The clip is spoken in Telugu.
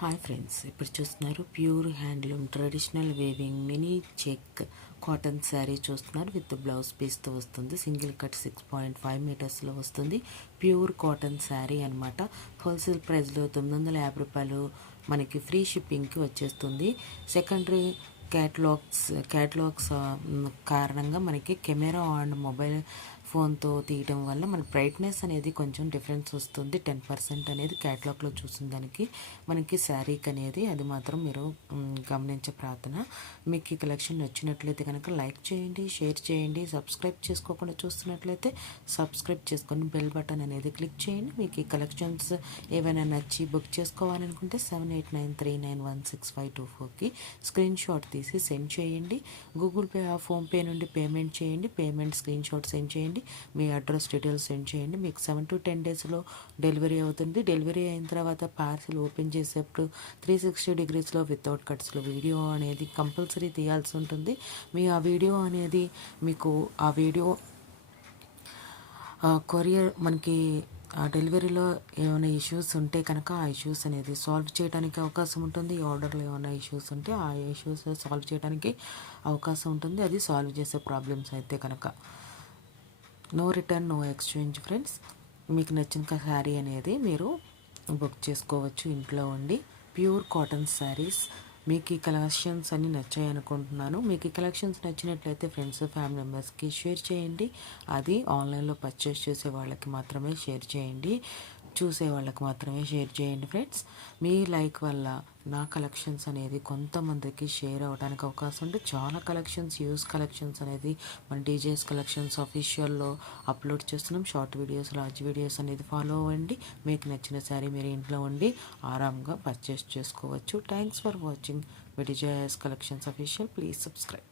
హాయ్ ఫ్రెండ్స్, ఇప్పుడు చూస్తున్నారు pure handloom traditional weaving mini check cotton sari చూస్తున్నారు. విత్ బ్లౌజ్ పీస్తో వస్తుంది. సింగిల్ కట్ 6.5 మీటర్స్లో వస్తుంది. ప్యూర్ కాటన్ శారీ అనమాట. హోల్సేల్ ప్రైస్లో 950 రూపాయలు మనకి ఫ్రీ షిప్పింగ్కి వచ్చేస్తుంది. సెకండరీ క్యాటలాగ్స్ కారణంగా మనకి కెమెరా అండ్ మొబైల్ ఫోన్తో తీయడం వల్ల మన బ్రైట్నెస్ అనేది కొంచెం డిఫరెన్స్ వస్తుంది. 10% అనేది క్యాటలాగ్లో చూసిన దానికి మనకి శారీకి అనేది, అది మాత్రం మీరు గమనించే ప్రార్థన. మీకు ఈ కలెక్షన్ నచ్చినట్లయితే కనుక లైక్ చేయండి, షేర్ చేయండి. సబ్స్క్రైబ్ చేసుకోకుండా చూస్తున్నట్లయితే సబ్స్క్రైబ్ చేసుకొని బెల్ బటన్ అనేది క్లిక్ చేయండి. మీకు ఈ కలెక్షన్స్ ఏవైనా నచ్చి బుక్ చేసుకోవాలనుకుంటే 7893916524కి స్క్రీన్ షాట్ తీసి సెండ్ చేయండి. గూగుల్ పే ఫోన్పే నుండి పేమెంట్ చేయండి. పేమెంట్ స్క్రీన్ షాట్ సెండ్ చేయండి. మీ అడ్రస్ డీటెయిల్స్ సెండ్ చేయండి. మీకు 7 to 10 డేస్లో డెలివరీ అవుతుంది. డెలివరీ అయిన తర్వాత పార్సిల్ ఓపెన్ చేసేప్పుడు 360 degreesలో వితౌట్ కట్స్లో వీడియో అనేది కంపల్సరీ తీయాల్సి ఉంటుంది. మీ ఆ వీడియో అనేది మీకు ఆ వీడియో కొరియర్ మనకి ఆ డెలివరీలో ఏమైనా ఇష్యూస్ ఉంటే కనుక ఆ ఇష్యూస్ అనేది సాల్వ్ చేయడానికి అవకాశం ఉంటుంది. ఈ ఆర్డర్లో ఏమైనా ఇష్యూస్ ఉంటే ఆ ఇష్యూస్ సాల్వ్ చేయడానికి అవకాశం ఉంటుంది. అది సాల్వ్ చేసే ప్రాబ్లమ్స్ అయితే కనుక no return no exchange friends. మీకు నచ్చిన శారీ అనేది మీరు బుక్ చేసుకోవచ్చు ఇంట్లో ఉండి. Pure cotton saris. మీకు ఈ కలెక్షన్స్ అన్నీ నచ్చాయి అనుకుంటున్నాను. మీకు ఈ కలెక్షన్స్ నచ్చినట్లయితే ఫ్రెండ్స్ ఫ్యామిలీ మెంబర్స్కి షేర్ చేయండి. అది ఆన్లైన్లో పర్చేస్ చేసే వాళ్ళకి మాత్రమే షేర్ చేయండి, చూసే వాళ్ళకి మాత్రమే షేర్ చేయండి ఫ్రెండ్స్. మీ లైక్ వల్ల నా కలెక్షన్స్ అనేది కొంతమందికి షేర్ అవ్వడానికి అవకాశం ఉంది. చాలా కలెక్షన్స్, యూస్ కలెక్షన్స్ అనేది మన డీజేస్ కలెక్షన్స్ అఫీషియల్లో అప్లోడ్ చేస్తున్నాం. షార్ట్ వీడియోస్, లార్జ్ వీడియోస్ అనేది ఫాలో అవ్వండి. మీకు నచ్చిన శారీ మీరు ఇంట్లో ఉండి ఆరాంగా పర్చేస్ చేసుకోవచ్చు. Thanks for watching VDJS collections official. Please subscribe.